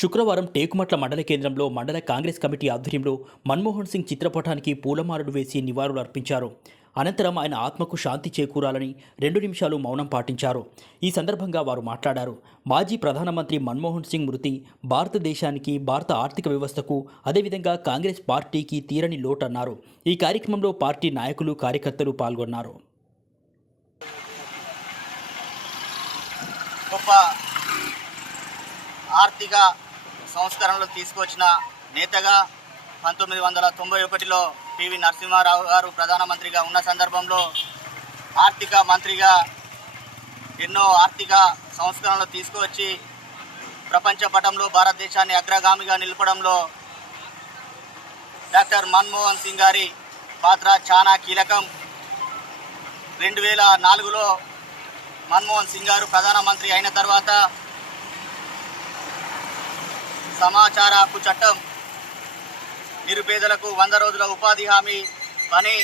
శుక్రవారం టేకుమట్ల మండల కేంద్రంలో మండల కాంగ్రెస్ కమిటీ ఆధ్వర్యంలో మన్మోహన్ సింగ్ చిత్రపటానికి పూలమాలలు వేసి నివాళులు అర్పించారు. అనంతరం ఆయన ఆత్మకు శాంతి చేకూరాలని రెండు నిమిషాలు మౌనం పాటించారు. ఈ సందర్భంగా వారు మాట్లాడారు. మాజీ ప్రధానమంత్రి మన్మోహన్ సింగ్ మృతి భారతదేశానికి భారత ఆర్థిక వ్యవస్థకు అదేవిధంగా కాంగ్రెస్ పార్టీకి తీరని లోటన్నారు. ఈ కార్యక్రమంలో పార్టీ నాయకులు కార్యకర్తలు పాల్గొన్నారు. గొప్ప ఆర్థిక సంస్కరణలు తీసుకొచ్చిన నేతగా పంతొమ్మిది వందల తొంభై ఒకటిలో పివి నరసింహారావు గారు ప్రధానమంత్రిగా ఉన్న సందర్భంలో ఆర్థిక మంత్రిగా ఎన్నో ఆర్థిక సంస్కరణలు తీసుకువచ్చి ప్రపంచ పటంలో భారతదేశాన్ని అగ్రగామిగా నిలపడంలో డాక్టర్ మన్మోహన్ సింగ్ గారి పాత్ర చాలా కీలకం. రెండు వేల నాలుగులో మన్మోహన్ సింగ్ గారు ప్రధానమంత్రి అయిన తర్వాత సమాచార హక్కు చట్టం. నిరుపేదలకు వంద రోజుల ఉపాధి హామీ పని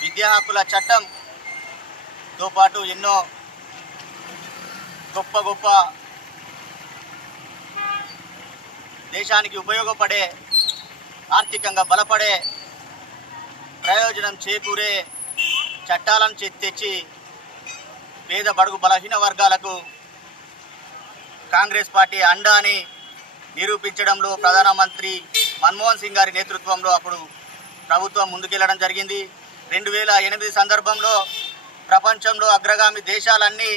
విద్యా హక్కుల చట్టంతో పాటు ఎన్నో గొప్ప గొప్ప దేశానికి ఉపయోగపడే ఆర్థికంగా బలపడే ప్రయోజనం చేకూరే చట్టాలను తెచ్చి పేద బడుగు బలహీన వర్గాలకు కాంగ్రెస్ పార్టీ అండా అని నిరూపించడంలో ప్రధానమంత్రి మన్మోహన్ సింగ్ గారి నేతృత్వంలో అప్పుడు ప్రభుత్వం ముందుకెళ్ళడం జరిగింది. రెండు వేల ఎనిమిది సందర్భంలో ప్రపంచంలో అగ్రగామి దేశాలన్నీ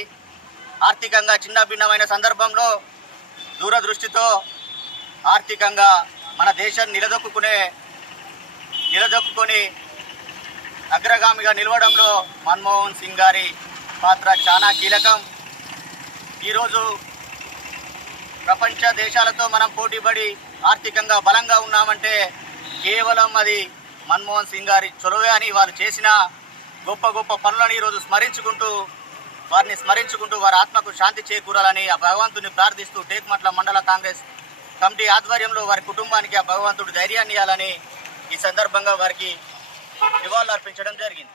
ఆర్థికంగా చిన్నభిన్నమైన సందర్భంలో దూరదృష్టితో ఆర్థికంగా మన దేశం నిలదొక్కునే నిలదొక్కుని అగ్రగామిగా నిలవడంలో మన్మోహన్ సింగ్ గారి పాత్ర చాలా కీలకం. ఈరోజు ప్రపంచ దేశాలతో మనం పోటీపడి ఆర్థికంగా బలంగా ఉన్నామంటే కేవలం అది మన్మోహన్ సింగ్ గారి చొరవే అని వారు చేసిన గొప్ప గొప్ప పనులను ఈరోజు స్మరించుకుంటూ వారిని స్మరించుకుంటూ వారి ఆత్మకు శాంతి చేకూరాలని ఆ భగవంతుని ప్రార్థిస్తూ టేక్మట్ల మండల కాంగ్రెస్ కమిటీ ఆధ్వర్యంలో వారి కుటుంబానికి ఆ భగవంతుడు ధైర్యాన్ని ఇవ్వాలని ఈ సందర్భంగా వారికి నివాళులు అర్పించడం జరిగింది.